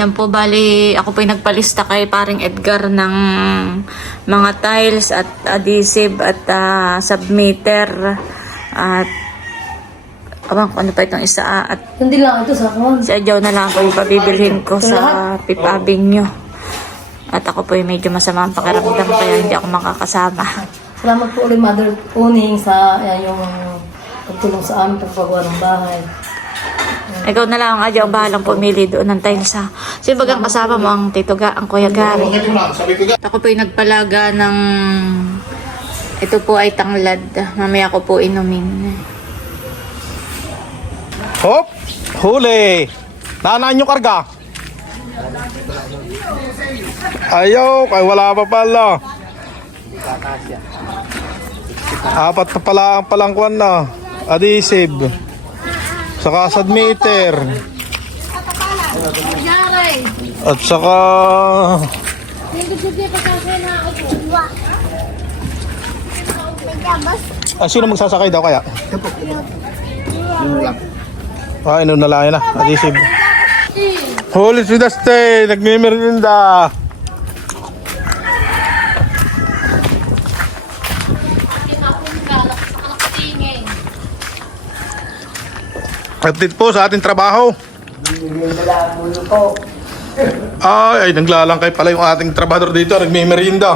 Ayan po, bali, ako po yung nagpalista kay paring Edgar ng mga tiles at adhesive at ah, submeter at abang ano pa itong isa ah, at Hindi lang ito sa kawan. si Adjaw na lang po yung pabibilhin ko sa? Fifth Avenue. At ako po yung medyo masama ang pakiramdam kaya hindi ako makakasama. Salamat po ulit Mother Uning sa ayan, yung pagtulong sa amin pagpagawa ng bahay. Ikaw na lang, Adjaw, ang bahalang pumili doon ng tiles ha. Sino bagang kasama mo ang Tito Ga, ang Kuya Gary? Ako po yung nagpalaga ng... Ito po ay tanglad. Mamaya ko po inumin. Hop! Huli! Nanaan yung karga? Ayaw, ay wala pa pala. Apat na pala ang palangkuan na. Adhesive. Saka submeter. At saka... Ah, sino magsasakay daw kaya? Ah, inom na lang yun ah. Holy Sidaste! Nagmimerinda! Update po sa ating trabaho. Ay, ay, naglalangkay pala yung ating trabador dito. Nagmimerinda.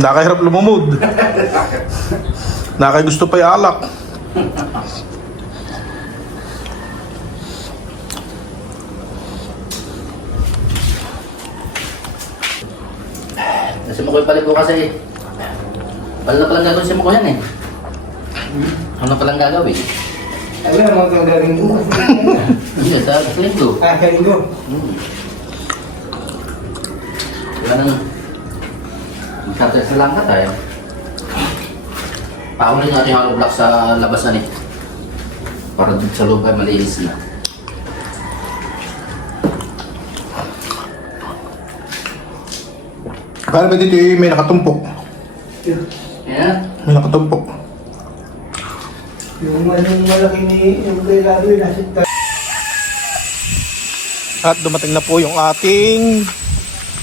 Nakahirap lumumod. Nakay gusto pa alak. Kasi mo ko pala po kasi. Pala na palang gagawin si mo ko yan eh. Ano na palang gagawin? Ano ang mga gagawin mo? Hindi, sa sa linggo. Ah, kain ko. Hmm. Wala nang... Magkatay sa langka tayo. Pakunin natin yung hollow block sa labasan eh. Para dun sa loob ay malinis na. Para ba dito eh, may nakatumpok? Ayan. May nakatumpok. Yung anong malaki ni yung kay Labi, nasa ta- At dumating na po yung ating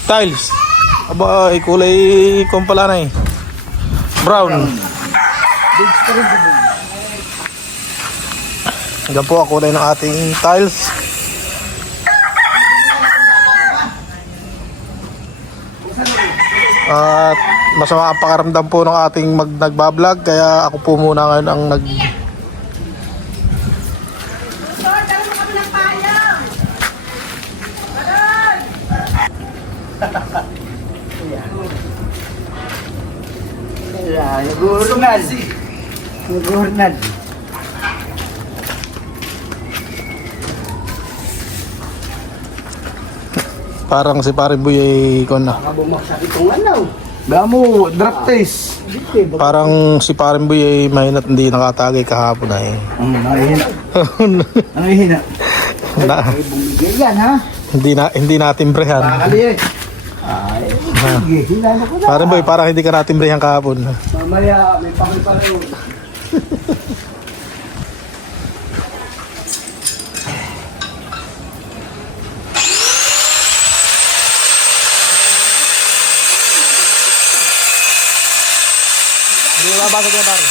tiles. Aba, ay kulay kung pala na eh. Brown. Hanggang po ang kulay ng ating tiles. At masama ang pakaramdam po ng ating mag nagbablog kaya ako po muna ngayon ang nag Ah, Nag-uurnad. Nag-uurnad. parang si Paring Boy ay kon na. Bumagsak itong ano. Damo, drop test. Parang si Paring Boy ay mahina at hindi nakatagay kahapon ay. Ang mahina. Ang mahina. na, Ay, bumigay yan ha. hindi na hindi natin brehan. Eh. Ay, sige, hinano ko na. Paring Boy, parang hindi ka natin brehan kahapon. Mamaya, may pakli pa rin. Hindi mo mabasag yan, pare.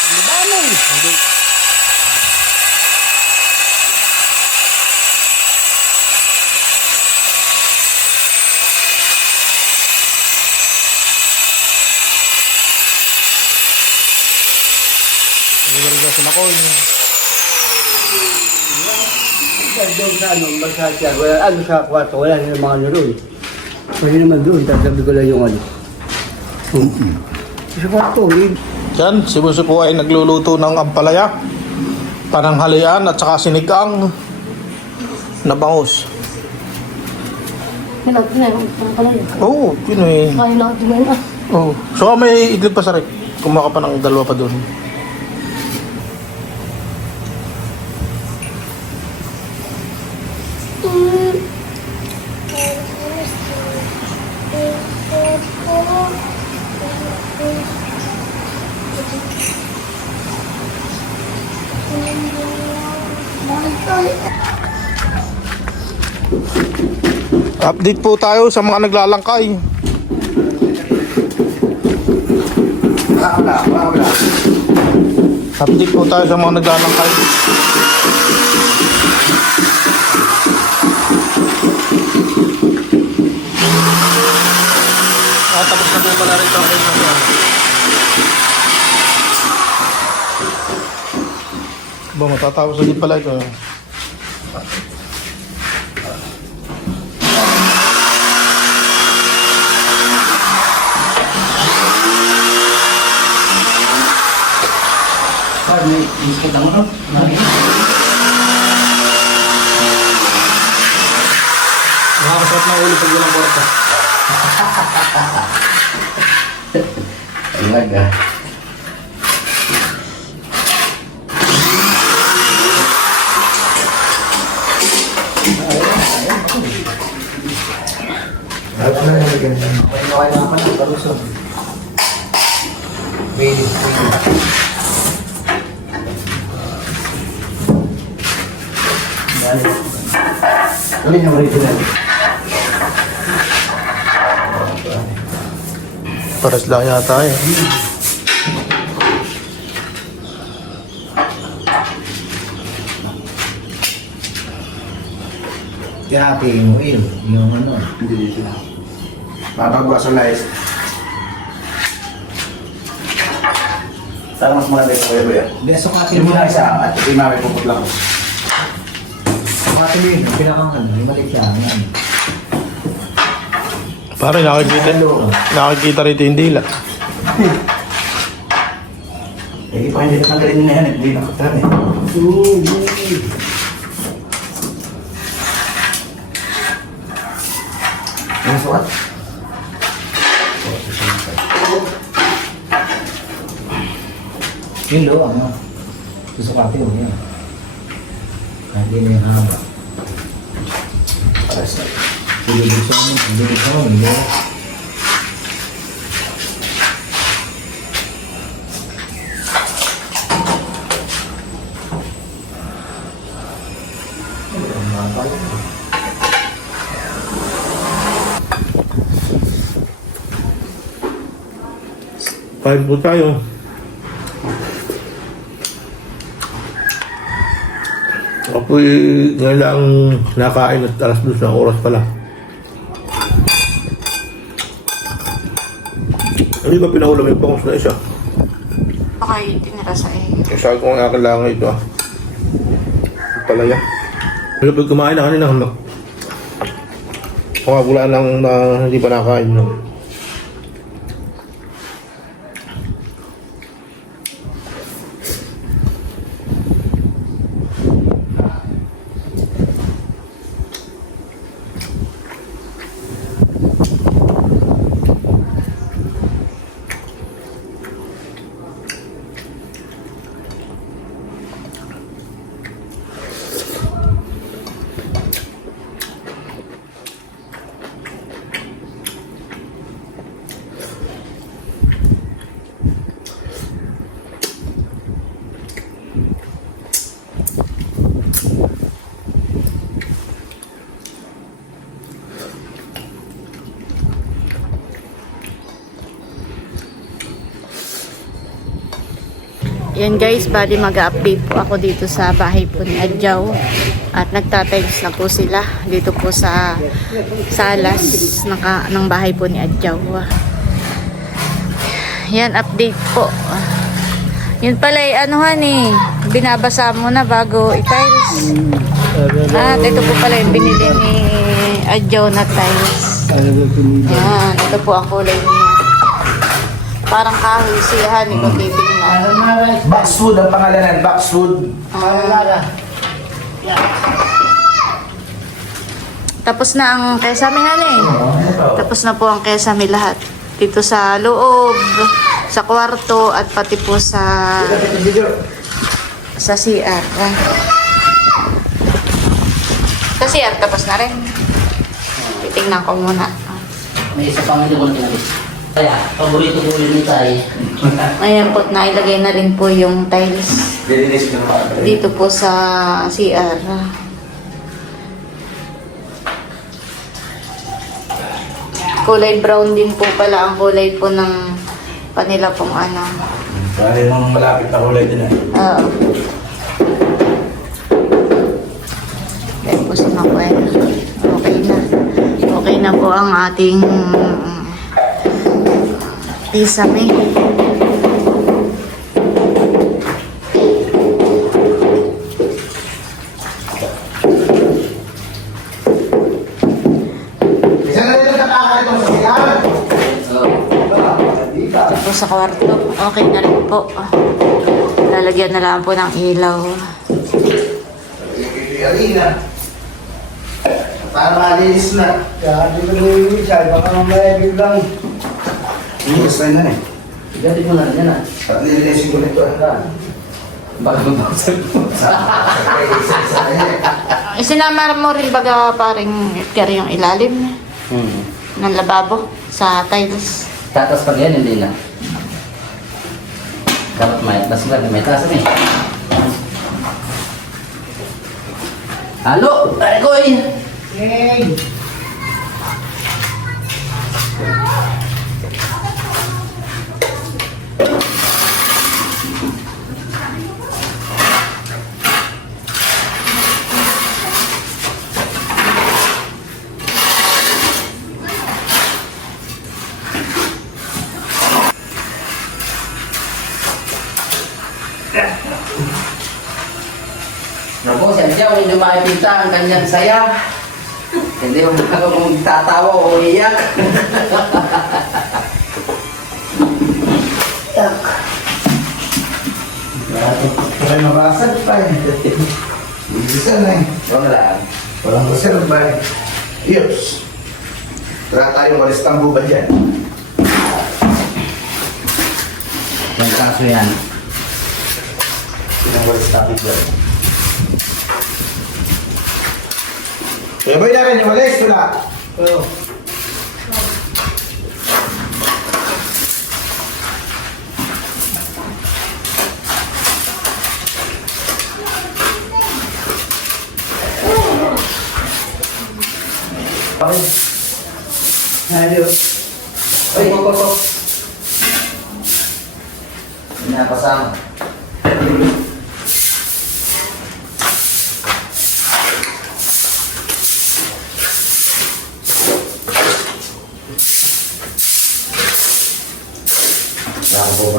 Ano ba mo? Hindi sa makoy. Doon sa ano, magsasya, wala, ano sa kwarto, wala na mga nilo eh. Pwede naman doon, tatabi ko lang yung ano. Sa kwarto, eh. Yan, si Bunso po ay nagluluto ng ampalaya, pananghalian at saka sinigang na bangus. Ano pala yun? Oo, oh, yun eh. Kaya yun ah. Oh. So may idlig pa sa rek. Kumaka pa ng dalawa pa doon. Update po tayo sa mga naglalangkay. Update po tayo sa mga naglalangkay. Ah, tapos na po pala rito ang. Ba, matatapos na din pala ito. Par, may biscuit ang ano? Nakakasarap ng ulo pag walang kwarta. Talaga. Ano yung original? Paras lang yata eh. Kaya mo il, yung ano. Hindi sa lice. Parang mas maganda yung kuya kuya. Hindi, sukatin Yung mo muna na isa at hindi mami puput lang. Mo yun, pinakang ano, yung maliit siya. Yan. Pare, nakikita, nakikita rito yung dila. Eh, pa hindi natanggalin na yan. Hindi nakatahan eh. Ano sukat? Yun do, ano. Susukatin mo yan. Kahit yun yung haba. Para sa... Bibigyan mo, bibigyan mo, hindi mo. Kain po tayo. Ako po ngayon lang nakain at alas dos ng oras pala. Hindi ba pinaulam yung bangus na isa? Baka yung tinira sa iyo. Yung sabi ko nga kailangan ito ah. Yung Palaya. Pero pag kumain na kanina, no? Kung wala lang na hindi pa nakain. No? Yan guys, bali mag-update po ako dito sa bahay po ni Adjaw. At nagtatiles na po sila dito po sa salas ng, ka- ng bahay po ni Adjaw. Yan, update po. Yun pala ay anuhan eh. Binabasa mo na bago i-tiles. At ito po pala yung binili ni Adjaw na tiles. Yan, ito po ang kulay niya. Parang kahoy siya, ni kung titingnan. Boxwood ang pangalanan. Boxwood. Tapos na ang kesame nga eh. Tapos na po ang kesame lahat. Dito sa loob, sa kwarto, at pati po sa sa CR. Sa CR, tapos na rin. Titingnan ko muna. May isa pang hindi ko na tinalis. Kaya, paborito ko yun ni Tay. Ayan po, nailagay na rin po yung tiles. Dilinis na Dito po sa CR. Kulay brown din po pala ang kulay po ng panila pong ano. Dahil mga malapit na kulay din eh. Oo. Dahil po si Makwela. Okay na. Okay na po ang ating ito po sa kwarto. Okay na rin po. Lalagyan na lang po ng ilaw. Arena. Para malinis na. Kaya di ko nililis siya, baka mamaya biglang Linis na yun eh. Gati mo na yan ah. Para nililisin ko nito. Baka mabasag mo. Isinama mo rin baga paring care yung ilalim Hmm. ng lababo sa tiles. Tatas pag yan, hindi na. Dapat may tas lang, may taas eh. Halo! Ay, koy! Naku, Hindi makipinta ang kanyang saya. Hindi mo ako kung tatawa o iyak. Kaya mabasag pa eh. Na eh. Lang. Walang eh. Yes. Tara walis tambo ba dyan? Yung kaso yan. Yung walis tambo ba? Kaya ba yan yung walis? Wala. Oo. Ayos. Uy, kok, kok, kok. Hindi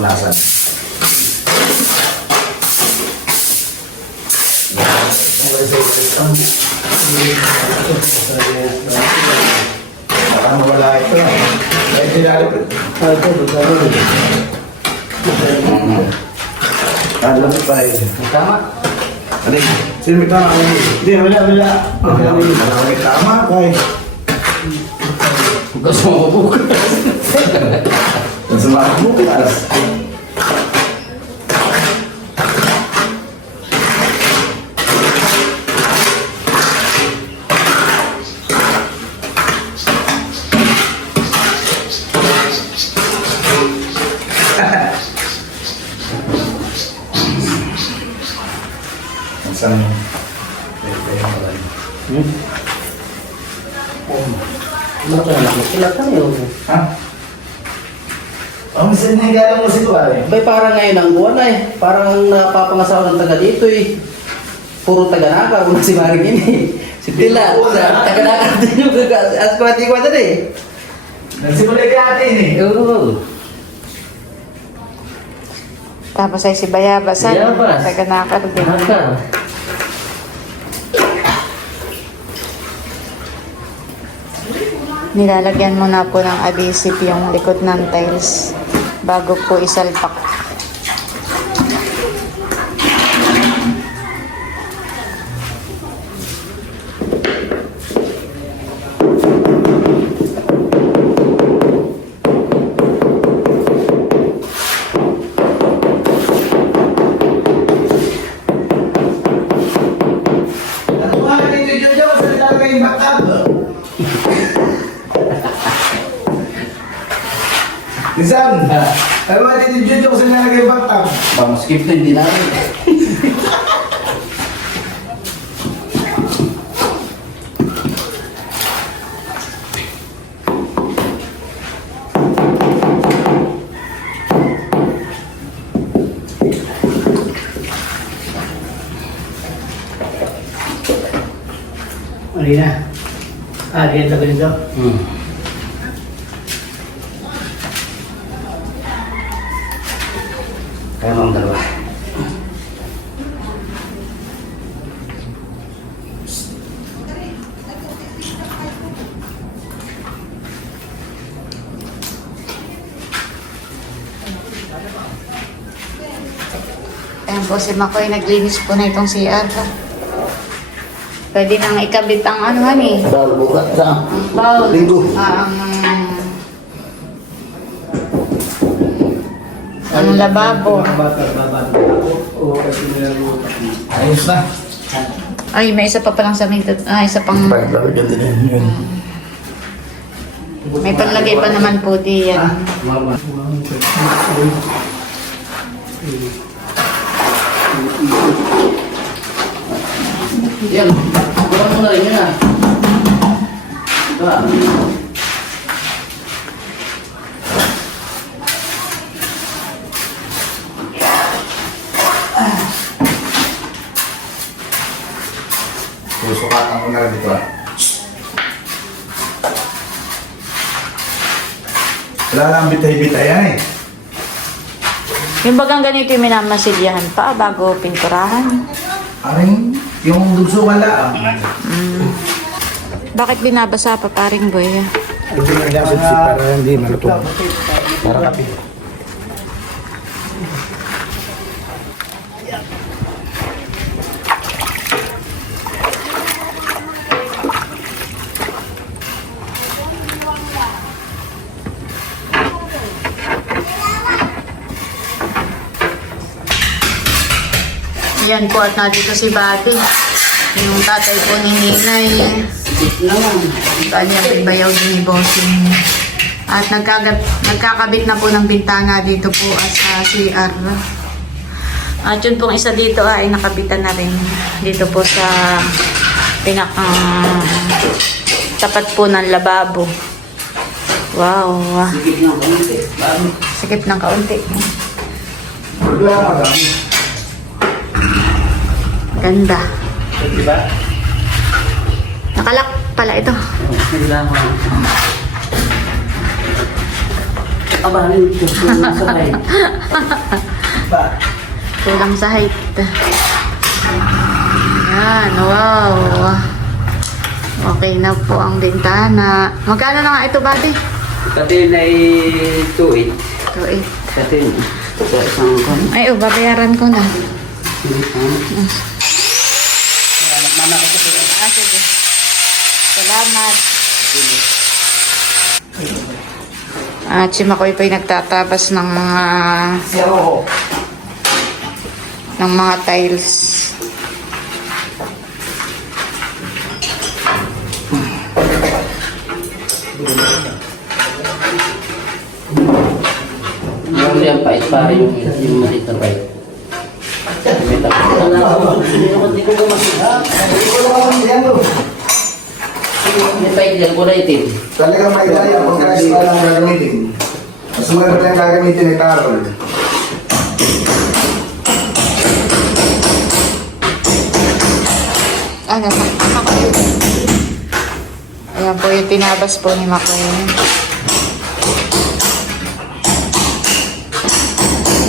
na pasama. Wala ko pupunasan. Baka mawala ito. Ay, tinalipin. Alam pa eh. Tama. Ano yun? Sino may tama? Hindi, wala, wala. Wala, wala. May tama ka eh. Gusto Ang saan niya galang mo si Tuwari? Bay, parang ngayon ang buwan na eh. Parang napapangasawa ng taga dito eh. Puro taga naka, kung si Maring ini. Si Tila, sa taga naka din yung askwati ko dyan eh. Nagsimula ka atin eh. Oo. Tapos ay si Bayabas. Bayabas. Taga-nakar din. Naka. Nilalagyan mo na po ng adhesive yung likod ng tiles bago po isalpak. Ay, matitidyan ako sa nalagay back up. Bang skip na, hindi namin. Mali na. Ah, ganito, ganito. Hmm. Kaya mga dalawa. Ayan po si Makoy, naglinis po na itong CR. Pwede nang ikabit ang ano hani. Dahil bukat sa. Linggo. Ah, ang... ang lababo. Ayos na. Ay, may isa pa palang sa may... Ah, isa pang... Lalagyan din yan. Yun. May panlagay pa naman po diyan. Yan. Bukan mo na rin yun ah. Rin dito. Wala lang bitay-bitay yan eh. Yung bagang ganito yung minamasilyahan pa bago pinturahan. Aring, yung dugso wala ah. Bakit binabasa pa paring boy? Hindi mo niya para hindi malutong. Para kapi. Ayan po at nandito si Bati. Yung tatay po ni Ninay. Kanyang bayaw din ni Bossing. At nagkagab nagkakabit na po ng bintana dito po ah, sa CR. At yun pong isa dito ay nakabitan na rin dito po sa pinaka tapat po ng lababo. Wow. Sikip ng. Bago. Sikip ng kaunti. Ganda. Di ba? Nakalak pala ito. Kailangan ko. Abahin ito. Sabay. Ba? Kulang sa height. Yan, wow. Okay na po ang bintana. Magkano na nga ito, buddy? Katin ay 2.8. Ito eh. Katin. Sa isang kon. Ay, oh, babayaran ko na. Ah, sige. Salamat. At si Makoy po'y nagtatabas ng mga ng mga tiles. Yung yan pa, pa yung yung maliit na bite. May tapos. Hindi ko May bite yan, kulay itim. Talagang may daya kung guys pa lang gagamitin. Mas maganda yung gagamitin ni Carol. Ano? Ayan po yung tinabas po ni Makoy.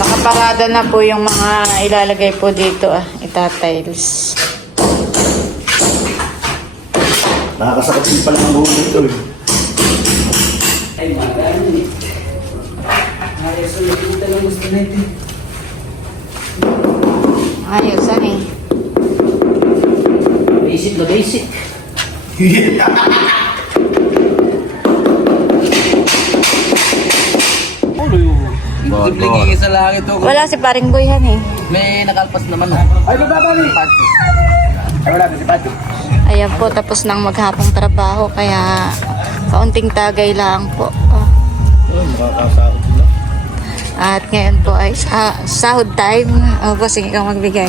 Nakaparada na po yung mga ilalagay po dito ah, itatiles. Nakakasakit din pala ang buhok dito eh. Ay, magano eh. Ayos ulit yung talagang gusto natin. Ayos, ano eh. Basic na basic. Ibligay sa langit to. Wala si paring boy yan eh. May nakalpas naman oh. Ay, bababali! Na si Pati. Ayan po, tapos nang maghapong trabaho, kaya kaunting tagay lang po. Oh. At ngayon po ay sa sahod time. O, bossing ikaw magbigay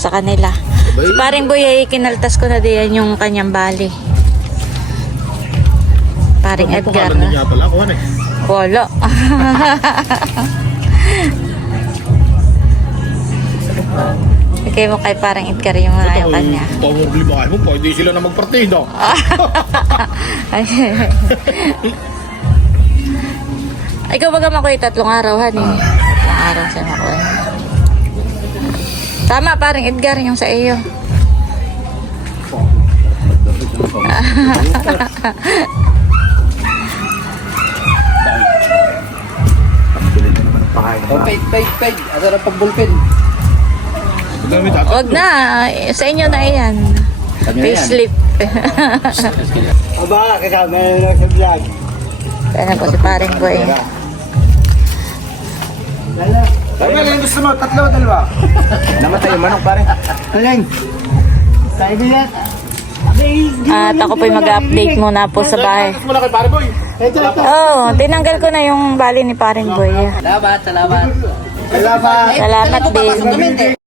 sa kanila. Si paring boy ay kinaltas ko na diyan yung kanyang bali. Paring Edgar. Ano eh. Wala. Bigay mo kay parang Edgar yung mga yung kanya. Power libahin mo, pwede sila na magpartido. Ay. Ikaw baga makoy tatlong araw, honey. Tatlong araw siya makoy. Tama, parang Edgar yung sa iyo. Oh, peg, peg, peg. Asa na pagbulpin? Dami tato. Wag na, sa inyo na yan. Na yan. Payslip. Aba, kasama na lang sa vlog. Kaya po si paring boy. Sabi ka gusto mo, tatlo o dalawa? Namatay yung manok pare. Alin? Sabi niya. At ako po mag-update muna po sa bahay. Oh, tinanggal ko na yung bali ni paring boy. Salamat, salamat. Salamat. Salamat din.